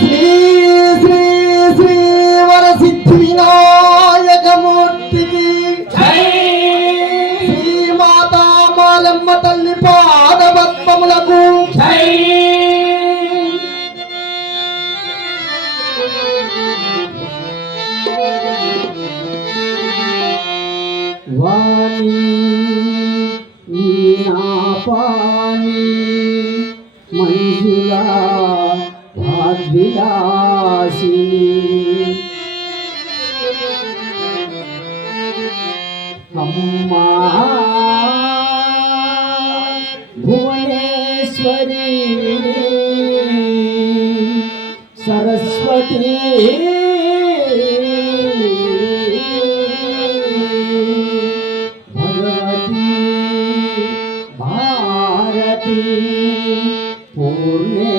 శ్రీ శ్రీ శ్రీ వరసిద్ధి వినాయకమూర్తికి శ్రీ మాతా వాణి పాణి లీలా వాగ్విలాసిని. అమ్మా భువనేశ్వరి సరస్వతి భగవతి భారతి. पूर्णे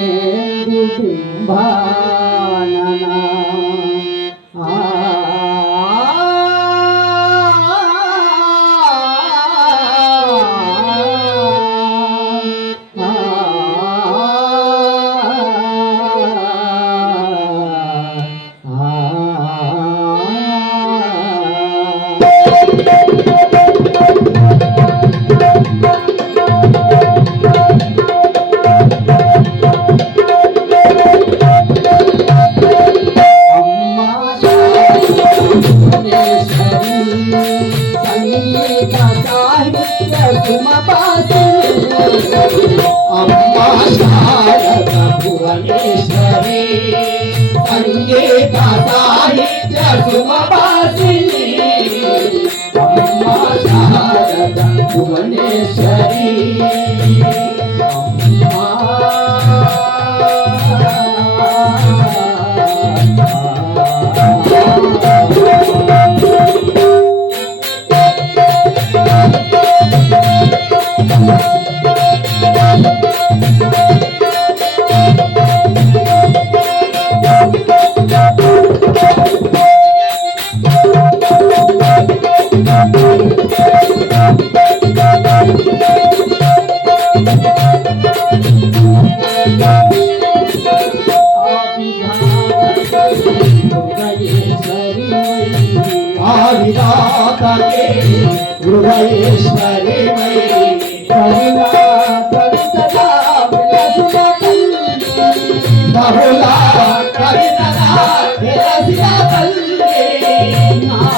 ಭುವನೇಶ್ವರಿ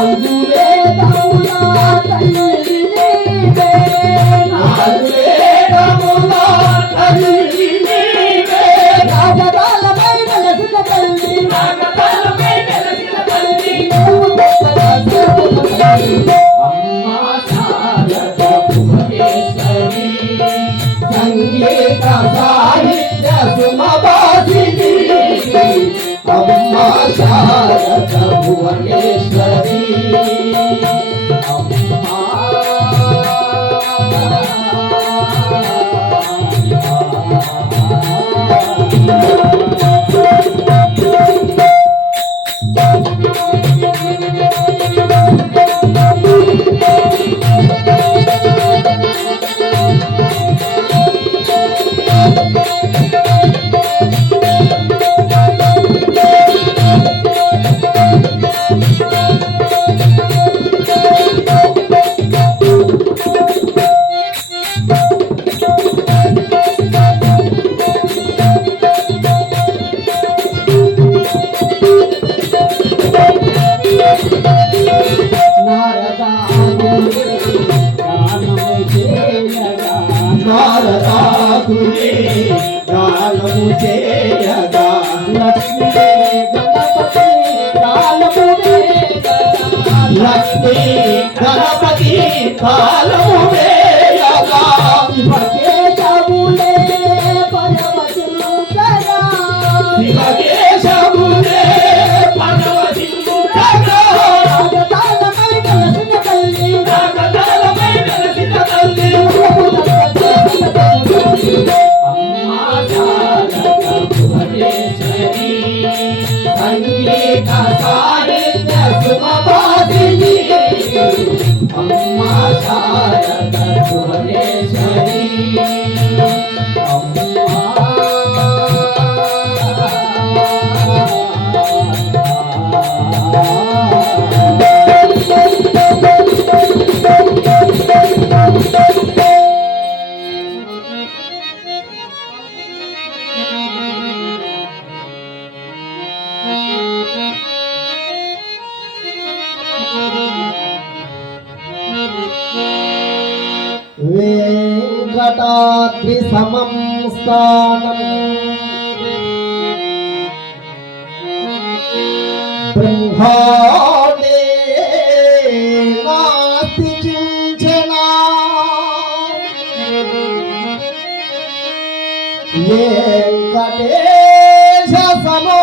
ಹೌದು శారద భువనేశ్వరి లక్ష్మీ గణపతి కాలము వేయగా. సమం స్థానం. బ్రహ్మాదే నాస్తి కించనా. వెంకటేశ సమో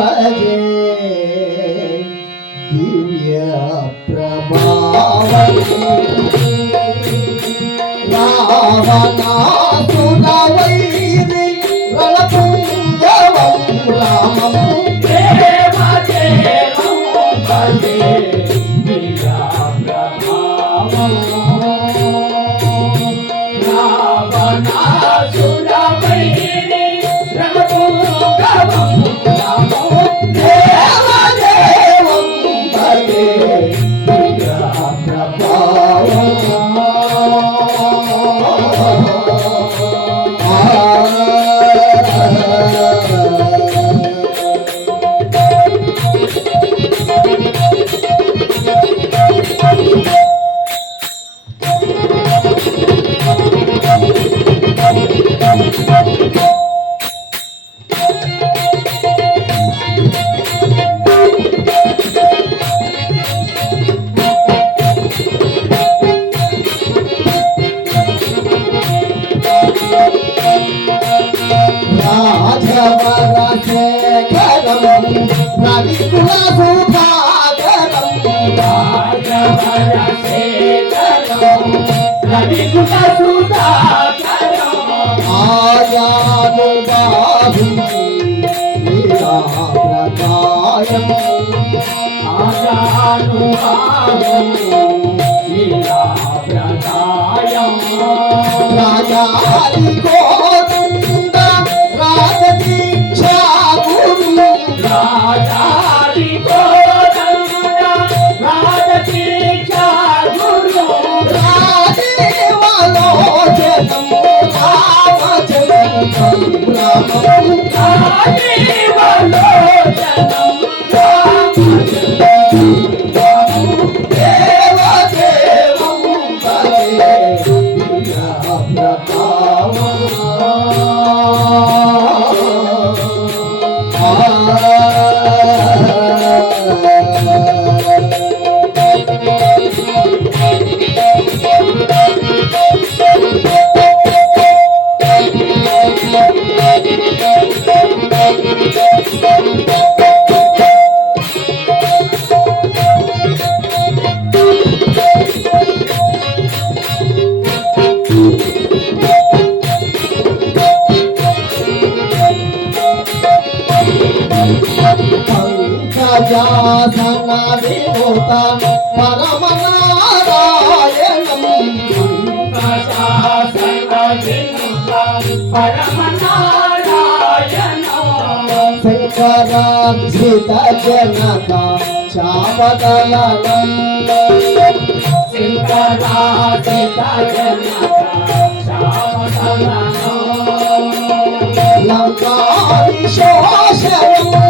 భజే దివ్య ప్రభావీ రావణాసురవైరి ఆయాను బాహు ప్రకాయం రాజాది Govinda I Ali Malo Jalal. విభూత పరమనారాయణం శంకరార్జిత Janaka చాపదలనం లంకాది శోషణం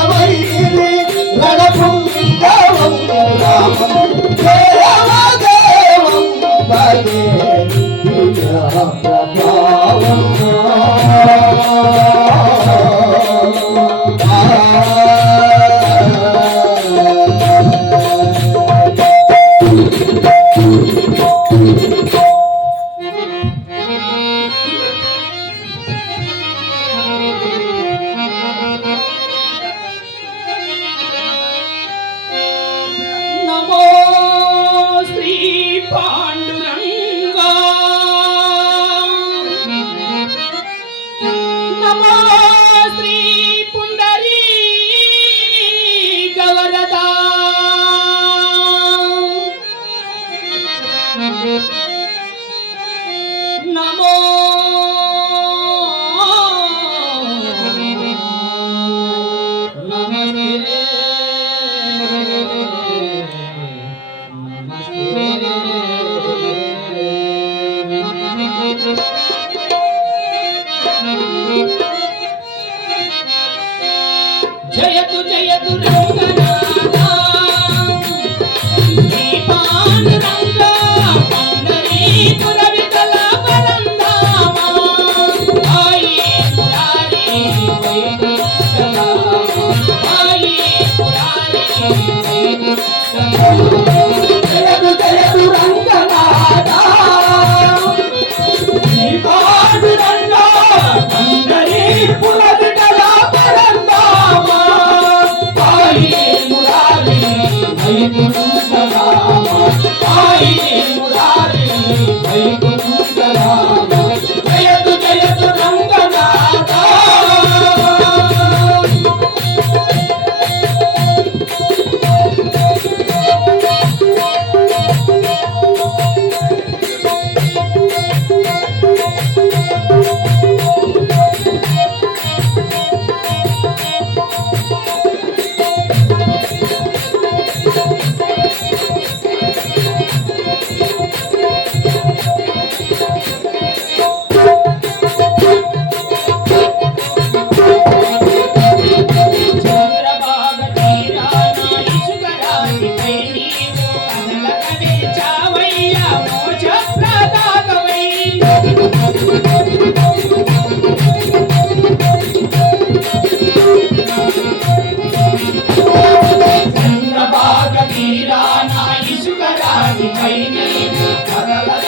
తీరాన ఇసుకరాతిపై నీవు కదల